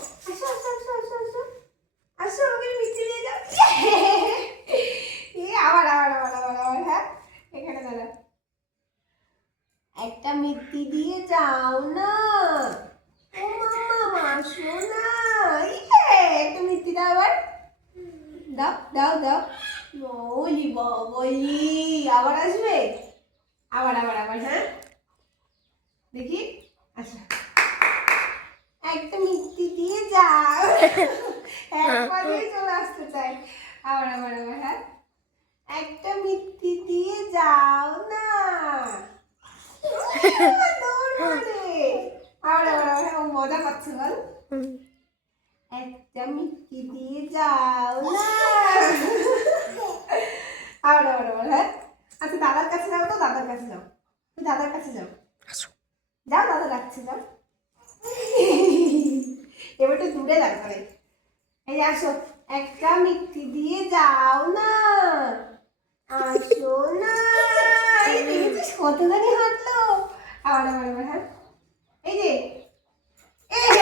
আসো আসো আসো আসো আসো আসো, আমাকে মিষ্টি দিয়ে যাও। আবার আবার আবার আবার আবার, হ্যাঁ এখানে দাঁড়া, একটা মিষ্টি দিয়ে যাও না। ও মামা আসো না। একটা মিষ্টি দাও আবার, দাও দাও দাও। বলি বলি, আবার আসবে, আবার আবার আবার, হ্যাঁ দেখি, আচ্ছা একটা মিষ্টি দিয়ে যাও। একবারেই চলে আসতে চাই, আবার আবার আবার, হ্যাঁ একটা মিষ্টি দিয়ে যাও না। দৌড় মারে, আবার আবার আবার, হ্যাঁ ও মজা পাচ্ছে বল, একটা মিষ্টি দিয়ে যাও না। আবার আবার আবার, হ্যাঁ আচ্ছা দাদার কাছে যাও তো, দাদার কাছে যাও, তুই দাদার কাছে যাও, যাও দাদা ডাকছে যাও। এবার একটু দূরে দাঁড়াবে, এই যে আসো, একটা মিষ্টি দিয়ে যাও না।